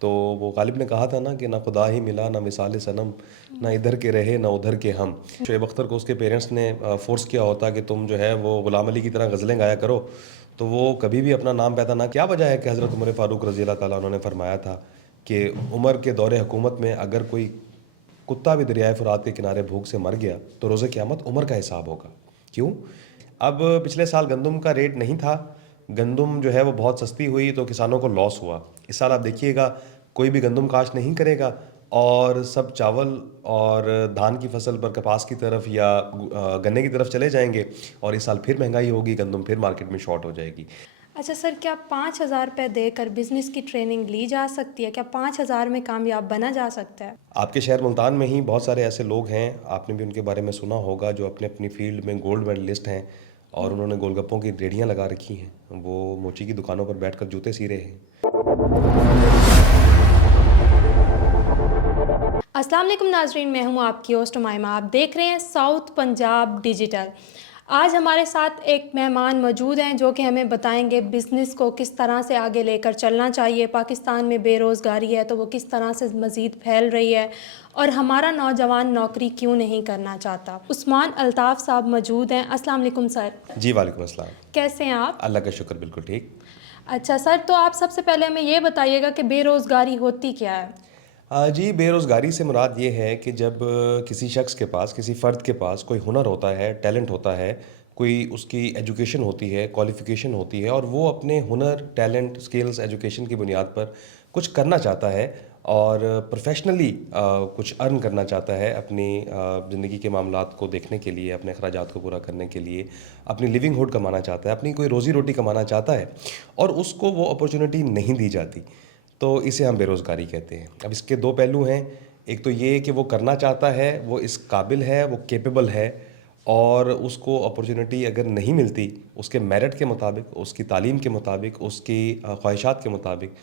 تو وہ غالب نے کہا تھا نا کہ نہ خدا ہی ملا نہ مثال صنم، نہ ادھر کے رہے نہ ادھر کے ہم. شعیب اختر کو اس کے پیرنٹس نے فورس کیا ہوتا کہ تم جو ہے وہ غلام علی کی طرح غزلیں گایا کرو، تو وہ کبھی بھی اپنا نام پیدا نہ. کیا وجہ ہے کہ حضرت عمر فاروق رضی اللہ تعالیٰ عنہ نے فرمایا تھا کہ عمر کے دور حکومت میں اگر کوئی کتا بھی دریائے فرات کے کنارے بھوک سے مر گیا تو روز قیامت عمر کا حساب ہوگا. کیوں؟ اب پچھلے سال گندم کا ریٹ نہیں تھا، گندم جو ہے وہ بہت سستی ہوئی تو کسانوں کو لاس ہوا. اس سال آپ دیکھیے گا کوئی بھی گندم کاشت نہیں کرے گا اور سب چاول اور دھان کی فصل پر کپاس کی طرف یا گنے کی طرف چلے جائیں گے، اور اس سال پھر مہنگائی ہوگی، گندم پھر مارکیٹ میں شارٹ ہو جائے گی. اچھا سر، کیا 5,000 روپے دے کر بزنس کی ٹریننگ لی جا سکتی ہے؟ کیا 5,000 میں کامیاب بنا جا سکتا ہے؟ آپ کے شہر ملتان میں ہی بہت سارے ایسے لوگ ہیں، آپ نے بھی ان کے بارے میں سنا ہوگا، جو اپنے اپنی فیلڈ میں گولڈ میڈلسٹ ہیں اور انہوں نے گول گپوں کی ریڑھیاں لگا رکھی ہیں، وہ موچی کی دکانوں پر بیٹھ کر جوتے سی رہے ہیں. السلام علیکم ناظرین، میں ہوں آپ کی ہوسٹ مائمہ. آپ دیکھ رہے ہیں ساؤتھ پنجاب ڈیجیٹل. آج ہمارے ساتھ ایک مہمان موجود ہیں جو کہ ہمیں بتائیں گے بزنس کو کس طرح سے آگے لے کر چلنا چاہیے. پاکستان میں بے روزگاری ہے تو وہ کس طرح سے مزید پھیل رہی ہے اور ہمارا نوجوان نوکری کیوں نہیں کرنا چاہتا. عثمان الطاف صاحب موجود ہیں. السلام علیکم سر. جی وعلیکم السلام. کیسے ہیں آپ؟ اللہ کا شکر، بالکل ٹھیک. اچھا سر، تو آپ سب سے پہلے ہمیں یہ بتائیے گا کہ بے روزگاری ہوتی کیا ہے؟ جی، بے روزگاری سے مراد یہ ہے کہ جب کسی شخص کے پاس، کسی فرد کے پاس کوئی ہنر ہوتا ہے، ٹیلنٹ ہوتا ہے، کوئی اس کی ایجوکیشن ہوتی ہے، کوالیفیکیشن ہوتی ہے، اور وہ اپنے ہنر، ٹیلنٹ، سکلز، ایجوکیشن کی بنیاد پر کچھ کرنا چاہتا ہے اور پروفیشنلی کچھ ارن کرنا چاہتا ہے اپنی زندگی کے معاملات کو دیکھنے کے لیے، اپنے اخراجات کو پورا کرنے کے لیے، اپنی لیونگ ہوڈ کمانا چاہتا ہے، اپنی کوئی روزی روٹی کمانا چاہتا ہے اور اس کو وہ اپرچونٹی نہیں دی جاتی، تو اسے ہم بے روزگاری کہتے ہیں. اب اس کے دو پہلو ہیں. ایک تو یہ کہ وہ کرنا چاہتا ہے، وہ اس قابل ہے، وہ کیپیبل ہے، اور اس کو اپرچونٹی اگر نہیں ملتی اس کے میرٹ کے مطابق، اس کی تعلیم کے مطابق، اس کی خواہشات کے مطابق،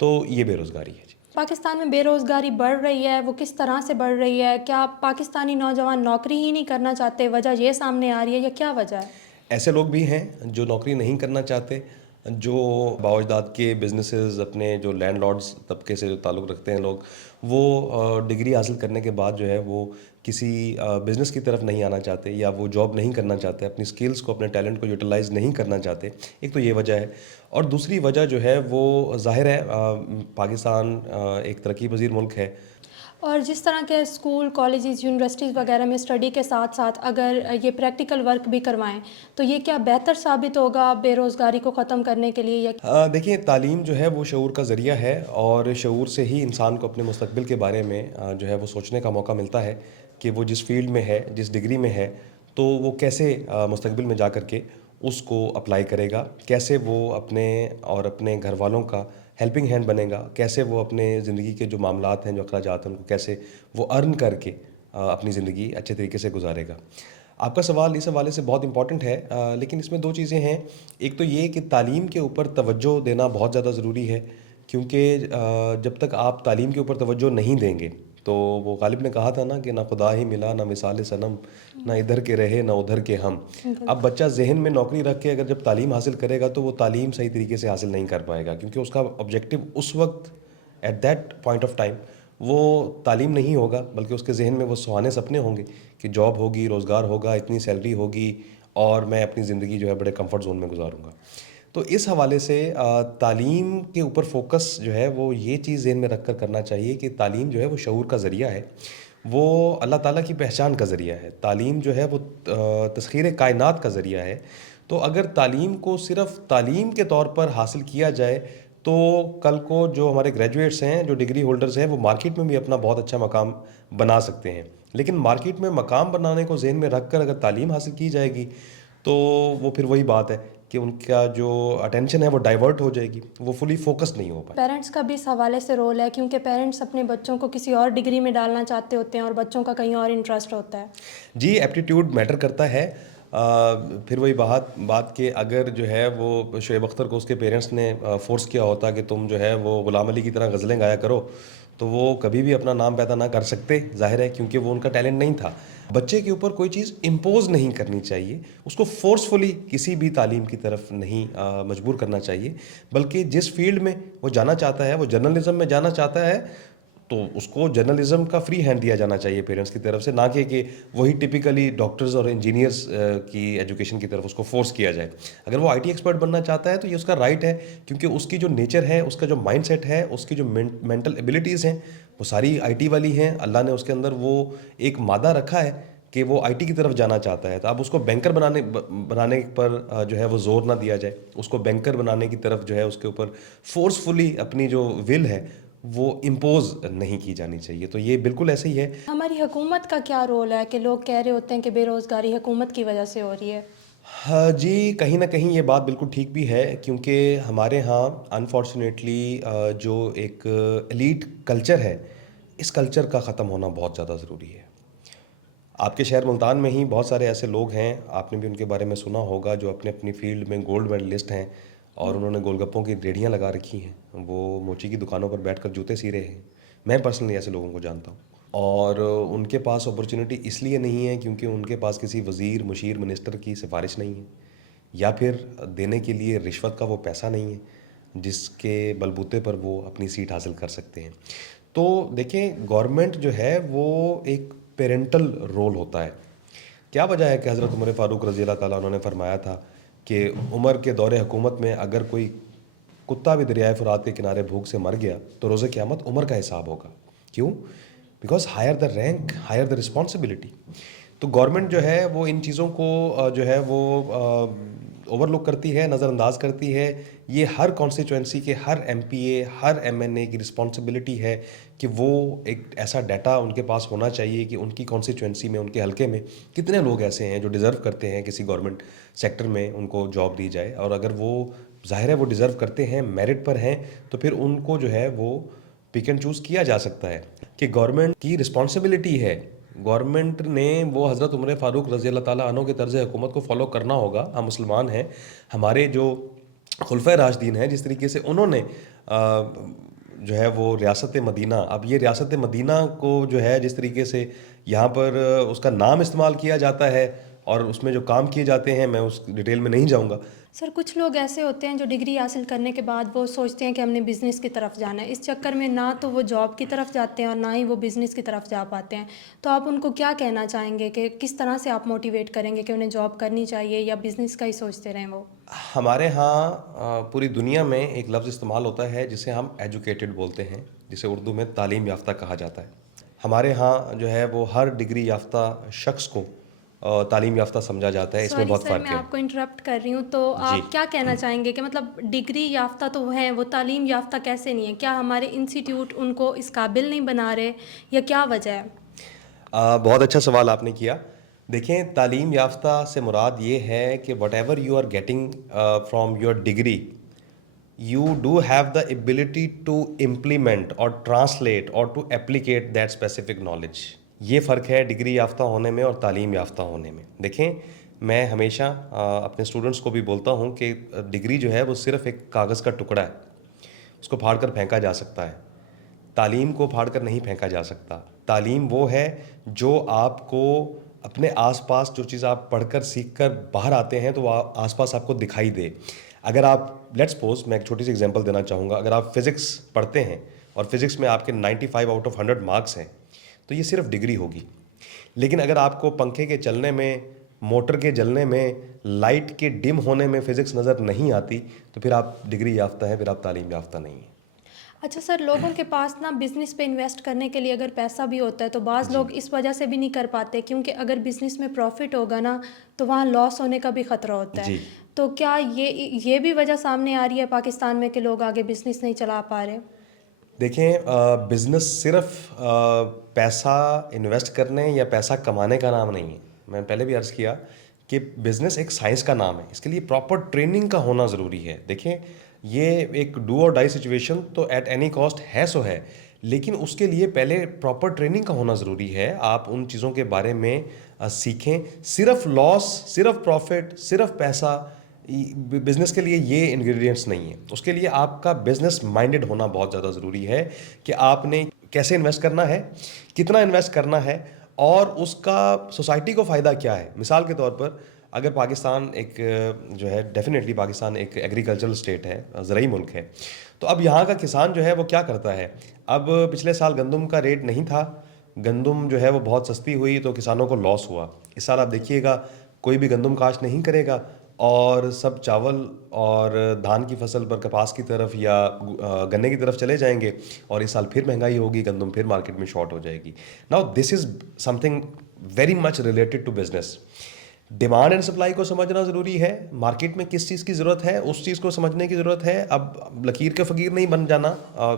تو یہ بے روزگاری ہے. جی، پاکستان میں بے روزگاری بڑھ رہی ہے، وہ کس طرح سے بڑھ رہی ہے؟ کیا پاکستانی نوجوان نوکری ہی نہیں کرنا چاہتے، وجہ یہ سامنے آ رہی ہے، یا کیا وجہ ہے؟ ایسے لوگ بھی ہیں جو نوکری نہیں کرنا چاہتے، جو باوجداد کے بزنسز، اپنے جو لینڈ لارڈز طبقے سے جو تعلق رکھتے ہیں لوگ، وہ ڈگری حاصل کرنے کے بعد جو ہے وہ کسی بزنس کی طرف نہیں آنا چاہتے، یا وہ جاب نہیں کرنا چاہتے، اپنی سکلز کو، اپنے ٹیلنٹ کو یوٹیلائز نہیں کرنا چاہتے. ایک تو یہ وجہ ہے. اور دوسری وجہ جو ہے وہ ظاہر ہے، پاکستان ایک ترقی پذیر ملک ہے. اور جس طرح کے اسکول، کالجز، یونیورسٹیز وغیرہ میں اسٹڈی کے ساتھ ساتھ اگر یہ پریکٹیکل ورک بھی کروائیں تو یہ کیا بہتر ثابت ہوگا بے روزگاری کو ختم کرنے کے لیے؟ دیکھیں، تعلیم جو ہے وہ شعور کا ذریعہ ہے، اور شعور سے ہی انسان کو اپنے مستقبل کے بارے میں جو ہے وہ سوچنے کا موقع ملتا ہے کہ وہ جس فیلڈ میں ہے، جس ڈگری میں ہے، تو وہ کیسے مستقبل میں جا کر کے اس کو اپلائی کرے گا، کیسے وہ اپنے اور اپنے گھر والوں کا ہیلپنگ ہینڈ بنے گا، کیسے وہ اپنے زندگی کے جو معاملات ہیں، جو اخراجات ہیں، ان کو کیسے وہ ارن کر کے اپنی زندگی اچھے طریقے سے گزارے گا. آپ کا سوال اس حوالے سے بہت امپورٹنٹ ہے، لیکن اس میں دو چیزیں ہیں. ایک تو یہ کہ تعلیم کے اوپر توجہ دینا بہت زیادہ ضروری ہے، کیونکہ جب تک آپ تعلیم کے اوپر توجہ نہیں دیں گے تو وہ غالب نے کہا تھا نا کہ نہ خدا ہی ملا نہ مثال صنم، نہ ادھر کے رہے نہ ادھر کے ہم. اب بچہ ذہن میں نوکری رکھ کے اگر جب تعلیم حاصل کرے گا تو وہ تعلیم صحیح طریقے سے حاصل نہیں کر پائے گا، کیونکہ اس کا آبجیکٹو اس وقت at that point of time وہ تعلیم نہیں ہوگا، بلکہ اس کے ذہن میں وہ سہانے سپنے ہوں گے کہ جاب ہوگی، روزگار ہوگا، اتنی سیلری ہوگی اور میں اپنی زندگی جو ہے بڑے کمفرٹ زون میں گزاروں گا. تو اس حوالے سے تعلیم کے اوپر فوکس جو ہے وہ یہ چیز ذہن میں رکھ کر کرنا چاہیے کہ تعلیم جو ہے وہ شعور کا ذریعہ ہے، وہ اللہ تعالیٰ کی پہچان کا ذریعہ ہے. تعلیم جو ہے وہ تسخیر کائنات کا ذریعہ ہے. تو اگر تعلیم کو صرف تعلیم کے طور پر حاصل کیا جائے تو کل کو جو ہمارے گریجویٹس ہیں، جو ڈگری ہولڈرز ہیں، وہ مارکیٹ میں بھی اپنا بہت اچھا مقام بنا سکتے ہیں. لیکن مارکیٹ میں مقام بنانے کو ذہن میں رکھ کر اگر تعلیم حاصل کی جائے گی تو وہ پھر وہی بات ہے کہ ان کا جو اٹینشن ہے وہ ڈائیورٹ ہو جائے گی، وہ فلی فوکس نہیں ہو پائے. پیرنٹس کا بھی اس حوالے سے رول ہے، کیونکہ پیرنٹس اپنے بچوں کو کسی اور ڈگری میں ڈالنا چاہتے ہوتے ہیں اور بچوں کا کہیں اور انٹرسٹ ہوتا ہے. جی، ایپٹیٹیوڈ میٹر کرتا ہے. پھر وہی بات کہ اگر جو ہے وہ شعیب اختر کو اس کے پیرنٹس نے فورس کیا ہوتا کہ تم جو ہے وہ غلام علی کی طرح غزلیں گایا کرو، تو وہ کبھی بھی اپنا نام پیدا نہ کر سکتے، ظاہر ہے، کیونکہ وہ ان کا ٹیلنٹ نہیں تھا. بچے کے اوپر کوئی چیز امپوز نہیں کرنی چاہیے، اس کو فورسفلی کسی بھی تعلیم کی طرف نہیں مجبور کرنا چاہیے، بلکہ جس فیلڈ میں وہ جانا چاہتا ہے، وہ جرنلزم میں جانا چاہتا ہے، تو اس کو جرنلزم کا فری ہینڈ دیا جانا چاہیے پیرنٹس کی طرف سے، نہ کہ وہی ٹپیکلی ڈاکٹرز اور انجینئرس کی ایجوکیشن کی طرف اس کو فورس کیا جائے. اگر وہ آئی ٹی ایکسپرٹ بننا چاہتا ہے تو یہ اس کا رائٹ ہے، کیونکہ اس کی جو نیچر ہے، اس کا جو مائنڈ سیٹ ہے، اس کی جو مینٹل ایبلٹیز ہیں وہ ساری آئی ٹی والی ہیں. اللہ نے اس کے اندر وہ ایک مادہ رکھا ہے کہ وہ آئی ٹی کی طرف جانا چاہتا ہے. تو اب اس کو بینکر بنانے پر جو ہے وہ زور نہ دیا جائے، اس کو بینکر بنانے کی طرف جو ہے اس کے اوپر فورسفلی اپنی جو ول ہے وہ امپوز نہیں کی جانی چاہیے. تو یہ بالکل ایسے ہی ہے. ہماری حکومت کا کیا رول ہے کہ لوگ کہہ رہے ہوتے ہیں کہ بے روزگاری حکومت کی وجہ سے ہو رہی ہے؟ ہاں جی، کہیں نہ کہیں یہ بات بالکل ٹھیک بھی ہے، کیونکہ ہمارے ہاں انفارچونیٹلی جو ایک ایلیٹ کلچر ہے، اس کلچر کا ختم ہونا بہت زیادہ ضروری ہے. آپ کے شہر ملتان میں ہی بہت سارے ایسے لوگ ہیں، آپ نے بھی ان کے بارے میں سنا ہوگا، جو اپنے اپنی فیلڈ میں گولڈ میڈلسٹ ہیں اور انہوں نے گول گپوں کی ریڑھیاں لگا رکھی ہیں، وہ موچی کی دکانوں پر بیٹھ کر جوتے سی رہے ہیں. میں پرسنلی ایسے لوگوں کو جانتا ہوں، اور ان کے پاس اپرچونٹی اس لیے نہیں ہے کیونکہ ان کے پاس کسی وزیر، مشیر، منسٹر کی سفارش نہیں ہے، یا پھر دینے کے لیے رشوت کا وہ پیسہ نہیں ہے جس کے بلبوتے پر وہ اپنی سیٹ حاصل کر سکتے ہیں. تو دیکھیں، گورنمنٹ جو ہے وہ ایک پیرنٹل رول ہوتا ہے. کیا وجہ ہے کہ حضرت عمر فاروق رضی اللہ تعالیٰ عنہ نے فرمایا تھا کہ عمر کے دور حکومت میں اگر کوئی کتا بھی دریائے فرات کے کنارے بھوک سے مر گیا تو روز قیامت عمر کا حساب ہوگا. کیوں؟ Because higher the rank, higher the responsibility. تو گورنمنٹ جو ہے وہ ان چیزوں کو جو ہے وہ اوور لک کرتی ہے، نظر انداز کرتی ہے. یہ ہر کانسٹیچوئنسی کے ہر ایم پی اے، ہر ایم این اے کی رسپانسبلٹی ہے کہ وہ ایک ایسا ڈیٹا ان کے پاس ہونا چاہیے کہ ان کی کانسٹیچوئنسی میں، ان کے حلقے میں کتنے لوگ ایسے ہیں جو ڈیزرو کرتے ہیں کسی گورنمنٹ سیکٹر میں ان کو جاب دی جائے. اور اگر وہ ظاہر ہے وہ ڈیزرو کرتے ہیں، میرٹ پر ہیں، تو پھر ان کو جو ہے وہ پک اینڈ چوز کیا جا سکتا ہے. کہ گورنمنٹ کی رسپانسبلٹی ہے، گورنمنٹ نے وہ حضرت عمر فاروق رضی اللہ تعالیٰ عنہ کے طرز حکومت کو فالو کرنا ہوگا. ہم مسلمان ہیں، ہمارے جو خلفۂ راشدین ہیں، جس طریقے سے انہوں نے جو ہے وہ ریاست مدینہ، اب یہ ریاست مدینہ کو جو ہے جس طریقے سے یہاں پر اس کا نام استعمال کیا جاتا ہے اور اس میں جو کام کیے جاتے ہیں، میں اس ڈیٹیل میں نہیں جاؤں گا. سر، کچھ لوگ ایسے ہوتے ہیں جو ڈگری حاصل کرنے کے بعد وہ سوچتے ہیں کہ ہم نے بزنس کی طرف جانا ہے، اس چکر میں نہ تو وہ جاب کی طرف جاتے ہیں اور نہ ہی وہ بزنس کی طرف جا پاتے ہیں. تو آپ ان کو کیا کہنا چاہیں گے کہ کس طرح سے آپ موٹیویٹ کریں گے کہ انہیں جاب کرنی چاہیے یا بزنس کا ہی سوچتے رہیں وہ؟ ہمارے ہاں پوری دنیا میں ایک لفظ استعمال ہوتا ہے جسے ہم ایجوکیٹڈ بولتے ہیں، جسے اردو میں تعلیم یافتہ کہا جاتا ہے. ہمارے ہاں جو ہے وہ ہر ڈگری یافتہ شخص کو تعلیم یافتہ سمجھا جاتا ہے. اس میں بہت سر، فرق میں ہے. آپ کو انٹرپٹ کر رہی ہوں، تو آپ کیا کہنا چاہیں گے کہ مطلب ڈگری یافتہ تو ہیں، وہ تعلیم یافتہ کیسے نہیں ہے؟ کیا ہمارے انسٹیٹیوٹ ان کو اس قابل نہیں بنا رہے یا کیا وجہ ہے؟ بہت اچھا سوال آپ نے کیا. دیکھیں، تعلیم یافتہ سے مراد یہ ہے کہ whatever you are getting from your degree, you do have the ability to implement اور ٹرانسلیٹ اور to applicate that specific knowledge. یہ فرق ہے ڈگری یافتہ ہونے میں اور تعلیم یافتہ ہونے میں. دیکھیں، میں ہمیشہ اپنے اسٹوڈنٹس کو بھی بولتا ہوں کہ ڈگری جو ہے وہ صرف ایک کاغذ کا ٹکڑا ہے، اس کو پھاڑ کر پھینکا جا سکتا ہے. تعلیم کو پھاڑ کر نہیں پھینکا جا سکتا. تعلیم وہ ہے جو آپ کو اپنے آس پاس جو چیز آپ پڑھ کر سیکھ کر باہر آتے ہیں تو وہ آس پاس آپ کو دکھائی دے. اگر آپ لیٹس سپوز، میں ایک چھوٹی سی ایگزامپل دینا چاہوں گا، اگر آپ فزکس پڑھتے ہیں اور فزکس میں آپ کے 95 آؤٹ آف 100 مارکس ہیں تو یہ صرف ڈگری ہوگی. لیکن اگر آپ کو پنکھے کے چلنے میں، موٹر کے جلنے میں، لائٹ کے ڈم ہونے میں فزکس نظر نہیں آتی تو پھر آپ ڈگری یافتہ ہیں، پھر آپ تعلیم یافتہ نہیں ہیں. اچھا سر، لوگوں کے پاس نا بزنس پہ انویسٹ کرنے کے لیے اگر پیسہ بھی ہوتا ہے تو بعض لوگ اس وجہ سے بھی نہیں کر پاتے کیونکہ اگر بزنس میں پروفٹ ہوگا نا تو وہاں لاس ہونے کا بھی خطرہ ہوتا ہے. تو کیا یہ بھی وجہ سامنے آ رہی ہے پاکستان میں کہ لوگ آگے بزنس نہیں چلا پا رہے؟ دیکھیں، بزنس صرف پیسہ انویسٹ کرنے یا پیسہ کمانے کا نام نہیں ہے. میں نے پہلے بھی عرض کیا کہ بزنس ایک سائنس کا نام ہے، اس کے لیے پراپر ٹریننگ کا ہونا ضروری ہے. دیکھیں، یہ ایک ڈو اور ڈائی سچویشن تو ایٹ اینی کاسٹ ہے سو ہے، لیکن اس کے لیے پہلے پراپر ٹریننگ کا ہونا ضروری ہے. آپ ان چیزوں کے بارے میں سیکھیں. صرف لاس، صرف پروفٹ، صرف پیسہ بزنس کے لیے یہ انگریڈینٹس نہیں ہیں. اس کے لیے آپ کا بزنس مائنڈڈ ہونا بہت زیادہ ضروری ہے کہ آپ نے کیسے انویسٹ کرنا ہے، کتنا انویسٹ کرنا ہے، اور اس کا سوسائٹی کو فائدہ کیا ہے. مثال کے طور پر اگر پاکستان ایک جو ہے ڈیفینیٹلی پاکستان ایک ایگریکلچرل اسٹیٹ ہے، زرعی ملک ہے، تو اب یہاں کا کسان جو ہے وہ کیا کرتا ہے. اب پچھلے سال گندم کا ریٹ نہیں تھا، گندم جو ہے وہ بہت سستی ہوئی تو کسانوں کو لاس ہوا. اس سال آپ دیکھیے گا کوئی بھی گندم کاشت نہیں کرے گا اور سب چاول اور دھان کی فصل پر کپاس کی طرف یا گنے کی طرف چلے جائیں گے، اور اس سال پھر مہنگائی ہوگی، گندم پھر مارکیٹ میں شارٹ ہو جائے گی. Now this is something very much related to business. Demand and supply کو سمجھنا ضروری ہے. مارکیٹ میں کس چیز کی ضرورت ہے اس چیز کو سمجھنے کی ضرورت ہے. اب لکیر کے فقیر نہیں بن جانا،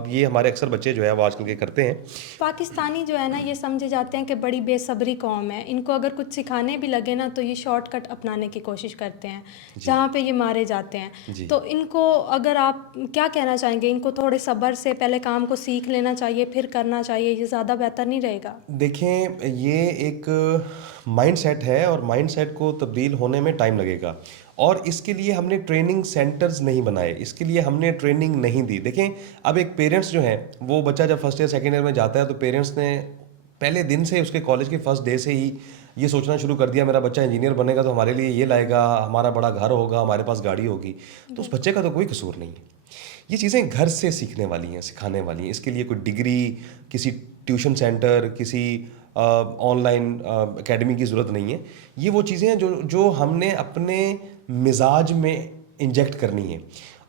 یہ ہمارے اکثر بچے جو ہے وہ آج کل کے کرتے ہیں. پاکستانی جو ہے نا یہ سمجھے جاتے ہیں کہ بڑی بے صبری قوم ہے. ان کو اگر کچھ سکھانے بھی لگے نا تو یہ شارٹ کٹ اپنانے کی کوشش کرتے ہیں جہاں پہ یہ مارے جاتے ہیں. تو ان کو اگر آپ کیا کہنا چاہیں گے؟ ان کو تھوڑے صبر سے پہلے کام کو سیکھ لینا چاہیے پھر کرنا چاہیے، یہ زیادہ بہتر نہیں رہے گا؟ دیکھیں یہ ایک مائنڈ سیٹ ہے اور مائنڈ سیٹ کو تبدیل ہونے میں ٹائم لگے گا، اور اس کے لیے ہم نے ٹریننگ سینٹرز نہیں بنائے، اس کے لیے ہم نے ٹریننگ نہیں دی. دیکھیں اب ایک پیرنٹس جو ہیں وہ بچہ جب فرسٹ ایئر سیکنڈ ایئر میں جاتا ہے تو پیرنٹس نے پہلے دن سے اس کے کالج کے فرسٹ ڈے سے ہی یہ سوچنا شروع کر دیا میرا بچہ انجینئر بنے گا تو ہمارے لیے یہ لائے گا، ہمارا بڑا گھر ہوگا، ہمارے پاس گاڑی ہوگی. تو اس بچے کا تو کوئی قصور نہیں ہے. یہ چیزیں گھر سے سیکھنے والی ہیں، سکھانے والی ہیں. اس کے لیے کوئی ڈگری، کسی ٹیوشن سینٹر، کسی آن لائن اکیڈمی کی ضرورت نہیں ہے. یہ وہ چیزیں ہیں جو ہم نے اپنے مزاج میں انجیکٹ کرنی ہے،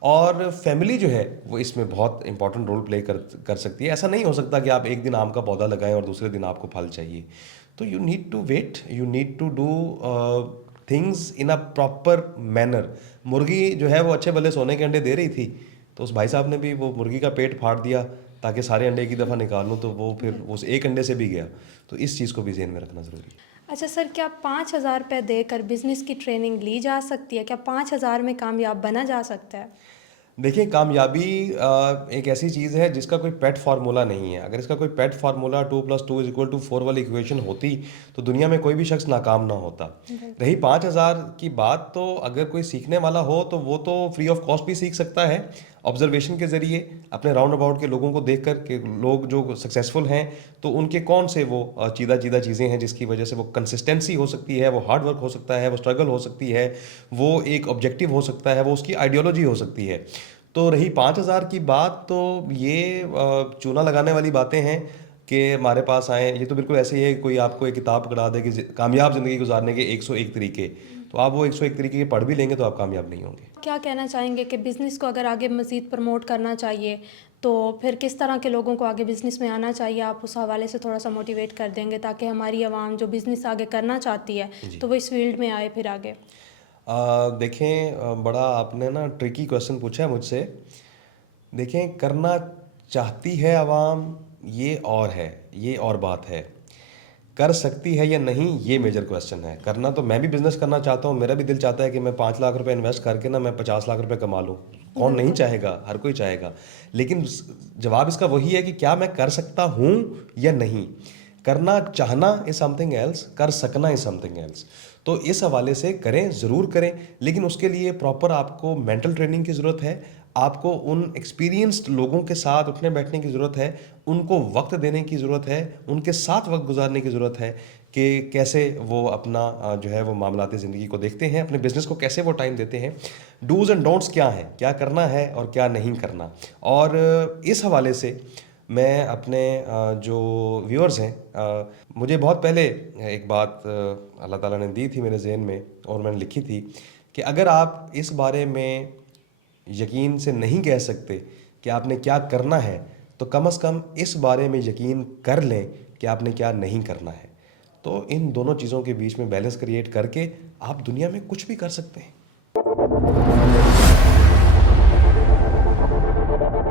اور فیملی جو ہے وہ اس میں بہت امپورٹنٹ رول پلے کر سکتی ہے. ایسا نہیں ہو سکتا کہ آپ ایک دن آم کا پودا لگائیں اور دوسرے دن آپ کو پھل چاہیے. تو you need to wait, you need to do things in a proper manner. مرغی جو ہے وہ اچھے بھلے سونے کے انڈے دے رہی تھی، تو اس بھائی صاحب نے بھی وہ مرغی کا پیٹ پھاڑ دیا تاکہ سارے انڈے ایک ہی دفعہ نکال لوں، تو وہ پھر اس ایک انڈے سے بھی گیا. تو اس چیز کو بھی ذہن میں رکھنا ضروری ہے. اچھا سر، کیا 5,000 روپے دے کر بزنس کی ٹریننگ لی جا سکتی ہے؟ کیا 5,000 میں کامیاب بنا جا سکتا ہے؟ دیکھیں کامیابی ایک ایسی چیز ہے جس کا کوئی پیٹ فارمولہ نہیں ہے. اگر اس کا کوئی پیٹ فارمولہ 2+2=4 والی ایکویشن ہوتی تو دنیا میں کوئی بھی شخص ناکام نہ ہوتا. رہی 5,000 کی بات، تو اگر کوئی سیکھنے والا ہو تو وہ تو فری آف کاسٹ بھی سیکھ سکتا ہے، آبزرویشن کے ذریعے، اپنے راؤنڈ اباؤٹ کے لوگوں کو دیکھ کر کہ لوگ جو سکسیزفل ہیں تو ان کے کون سے وہ چیدہ چیزیں ہیں جس کی وجہ سے وہ کنسسٹنسی ہو سکتی ہے، وہ ہارڈ ورک ہو سکتا ہے، وہ اسٹرگل ہو سکتی ہے، وہ ایک آبجیکٹیو ہو سکتا ہے، وہ اس کی آئیڈیالوجی ہو سکتی ہے. تو رہی 5,000 کی بات، تو یہ چونا لگانے والی باتیں ہیں کہ ہمارے پاس آئیں. یہ تو بالکل ایسے ہی ہے کوئی آپ کو ایک کتاب پکڑا دے کہ کامیاب زندگی گزارنے کے 101 طریقے، تو آپ وہ 101 طریقے پڑھ بھی لیں گے تو آپ کامیاب نہیں ہوں گے. کیا کہنا چاہیں گے کہ بزنس کو اگر آگے مزید پروموٹ کرنا چاہیے تو پھر کس طرح کے لوگوں کو آگے بزنس میں آنا چاہیے؟ آپ اس حوالے سے تھوڑا سا موٹیویٹ کر دیں گے تاکہ ہماری عوام جو بزنس آگے کرنا چاہتی ہے تو وہ اس فیلڈ میں آئے پھر آگے. دیکھیں بڑا آپ نے نا ٹرکی کویسچن پوچھا ہے مجھ سے. دیکھیں کرنا چاہتی ہے عوام یہ اور ہے، یہ اور بات ہے. کر سکتی ہے یا نہیں یہ میجر کویسچن ہے. کرنا تو میں بھی بزنس کرنا چاہتا ہوں، میرا بھی دل چاہتا ہے کہ میں 5 لاکھ روپے انویسٹ کر کے نا میں 50 لاکھ روپے کما لوں. کون نہیں چاہے گا؟ ہر کوئی چاہے گا. لیکن جواب اس کا وہی ہے کہ کیا میں کر سکتا ہوں یا نہیں. کرنا چاہنا از سم تھنگ ایلس، کر سکنا از سم تھنگ ایلس. تو اس حوالے سے کریں، ضرور کریں، لیکن اس کے لیے پراپر آپ کو مینٹل ٹریننگ کی ضرورت ہے. آپ کو ان ایکسپیرینسڈ لوگوں کے ساتھ اٹھنے بیٹھنے کی ضرورت ہے، ان کو وقت دینے کی ضرورت ہے، ان کے ساتھ وقت گزارنے کی ضرورت ہے کہ کیسے وہ اپنا جو ہے وہ معاملات زندگی کو دیکھتے ہیں، اپنے بزنس کو کیسے وہ ٹائم دیتے ہیں. ڈوز اینڈ ڈونٹس کیا ہیں، کیا کرنا ہے اور کیا نہیں کرنا. اور اس حوالے سے میں اپنے جو ویورز ہیں، مجھے بہت پہلے ایک بات اللہ تعالیٰ نے دی تھی میرے ذہن میں اور میں نے لکھی تھی کہ اگر آپ اس بارے میں یقین سے نہیں کہہ سکتے کہ آپ نے کیا کرنا ہے تو کم از کم اس بارے میں یقین کر لیں کہ آپ نے کیا نہیں کرنا ہے. تو ان دونوں چیزوں کے بیچ میں بیلنس کریٹ کر کے آپ دنیا میں کچھ بھی کر سکتے ہیں.